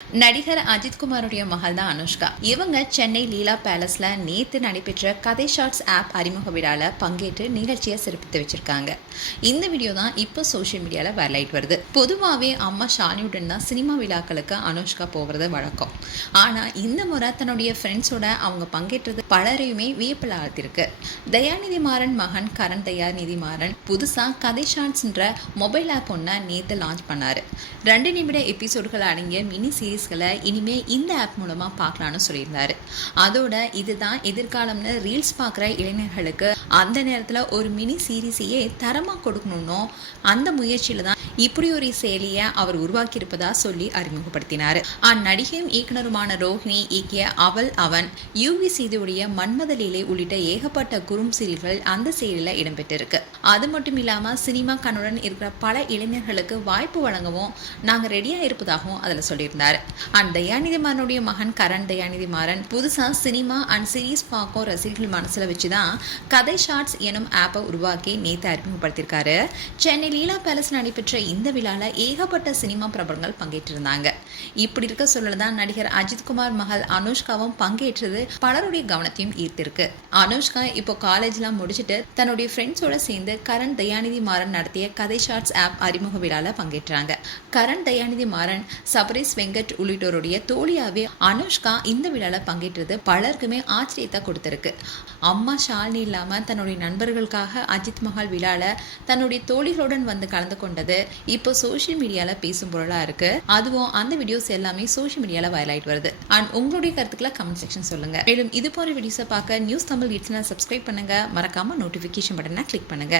நடிகர் அஜித் குமாருடைய மகள் தான் அனுஷ்கா. இவங்க சென்னை லீலா பேலஸ்ல நேத்து நடைபெற்ற கதை ஷார்ட்ஸ் ஆப் அறிமுக விழால பங்கேற்று நிகழ்ச்சியை சிறப்பித்து வச்சிருக்காங்க. இந்த வீடியோ தான் இப்போ சோஷியல் மீடியால வைரலைட் வருது. பொதுவாகவே அம்மா ஷாலியுடன் தான் சினிமா விழாக்களுக்கு அனுஷ்கா போவது வழக்கம். ஆனா இந்த முறை தன்னுடைய ஃப்ரெண்ட்ஸோட அவங்க பங்கேற்றது பலரையுமே வியப்பில் ஆழ்த்திருக்கு. தயாநிதி மாறன் மகன் கரண் தயாநிதி மாறன் புதுசா கதை ஷார்ட்ஸ்ன்ற மொபைல் ஆப் ஒன்றை நேத்து லான்ச் பண்ணாரு. 2 நிமிட எபிசோடுகள் அடங்கிய மினி சீரீஸ்களை இனிமே இந்த ஆப் மூலமா பார்க்கலாம்னு சொல்லியிருந்தாரு. அதோட இதுதான் எதிர்காலம்னு ரீல்ஸ் பார்க்குற இளைஞர்களுக்கு அந்த நேரத்துல ஒரு மினி சீரீஸையே தரமா கொடுக்கணும்னோ அந்த முயற்சியில தான் இப்படி ஒரு செயலியை அவர் உருவாக்கி இருப்பதா சொல்லி அறிமுகப்படுத்தினார். அந்நடிகையும் இயக்குனருமான ரோஹிணி இயக்கிய அவள் அவன், யூவி சீதுடைய மன்மத லீலை உள்ளிட்ட ஏகப்பட்ட குறும் சீரியல்கள் அந்த செயலில இடம்பெற்றிருக்கு. அது மட்டும் இல்லாம சினிமா கண்ணுடன் இருக்கிற பல இளைஞர்களுக்கு வாய்ப்பு வழங்கவும் நாங்க ரெடியா இருப்பதாகவும் அதுல சொல்லியிருந்தாரு. அண்ட் தயாநிதி மாறனுடைய மகன் கரண் தயாநிதி மாறன் புதுசா சினிமா அண்ட் சீரீஸ் பார்க்கும் ரசிகர்கள் மனசுல வச்சுதான் கதை ஷார்ட்ஸ் எனும் ஆப்பை உருவாக்கி நேத்து அறிமுகப்படுத்தியிருக்காரு. சென்னை லீலா பேலஸ் நடைபெற்ற இந்த விழால ஏகப்பட்ட சினிமா பிரபலங்கள் பங்கேற்றிருந்தாங்க. இப்படி இருக்க சொல்லதான் நடிகர் அஜித் குமார் மகள் அனுஷ்காவும் பங்கேற்றது பலருடைய கவனத்தையும் ஈர்த்திருக்கு. அனுஷ்கா இப்போ காலேஜ்லாம் முடிச்சுட்டு தன்னுடைய ஃப்ரெண்ட்ஸோட சேர்ந்து கரண் தயாநிதி மாறன் நடத்திய கதை ஷார்ட்ஸ் ஆப் அறிமுக விழால பங்கேற்றாங்க. கரண் தயாநிதி மாறன், சபரீஷ் வெங்கட் உள்ளிட்டோருடைய தோழியாவே அனுஷ்கா இந்த விழால பங்கேற்றது பலருக்குமே ஆச்சரியத்தை கொடுத்திருக்கு. அம்மா ஷாலினி இல்லாம தன்னுடைய நண்பர்களுக்காக அஜித் மகள் விழால தன்னுடைய தோழிகளுடன் வந்து கலந்து கொண்டது இப்போ சோஷியல் மீடியால பேசும் பொருளா இருக்கு. அதுவும் அந்த வீடியோஸ் எல்லாமே சோஷியல் மீடியால வைரலாயிட்டு வருது. அண்ட் உங்களுடைய கருத்துக்களை கமெண்ட் செக்ஷன் சொல்லுங்க. மேலும் இது போன்ற வீடியோஸை பார்க்க நியூஸ் தமிழ் ஹிட்ஸ்னா சப்ஸ்கிரைப் பண்ணுங்க. மறக்காம நோட்டிபிகேஷன் பட்டனை கிளிக் பண்ணுங்க.